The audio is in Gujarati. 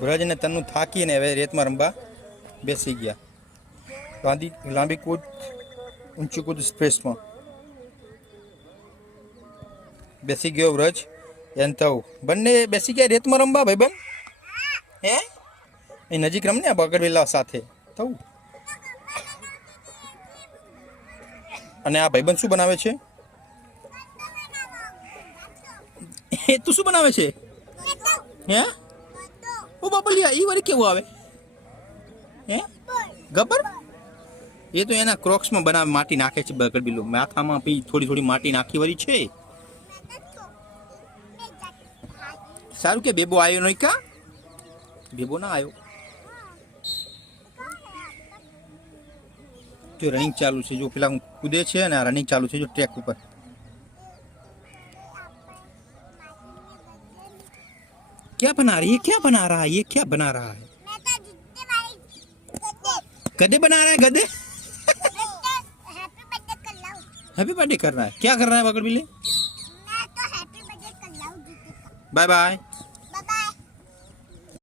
વ્રજ અને તનુ થાકીને હવે રેતમાં રમવા બેસી ગયા. લાંબી લાંબી કૂદ ઊંચી કૂદ સ્પેસમાં. બેસી ગયો વ્રજ એન થવું બંને બેસી ગયા રેતમાં રમવા ભાઈબંધ? હે? એ નજીક રમને બગડવેલા સાથે. થવું અને આ ભાઈબંધ શું બનાવે છે? એ તું શું બનાવે છે? હે? ઓ બાપલિયા એ વળી કેવું આવે? હે? ગબર એ તો એના ક્રોક્સમાં બનાવે, માટી નાખે છે બગડ બિલ્લો. માથામાં પી થોડી થોડી માટી નાખી વળી છે. સારું કે બેબો આવ્યો નહીં કા? બેબો ના આવ્યો જો રનિંગ ચાલુ છે, જો પેલા હું કૂદે છે અને રનિંગ ચાલુ છે, જો ટ્રેક ઉપર. क्या बना रहा है ये क्या बना रहा है ये क्या बना रहा है गधे बना रहा है गधे हैप्पी बर्थडे कर रहा है क्या कर रहा है बगड़ बिल्ले बाय बाय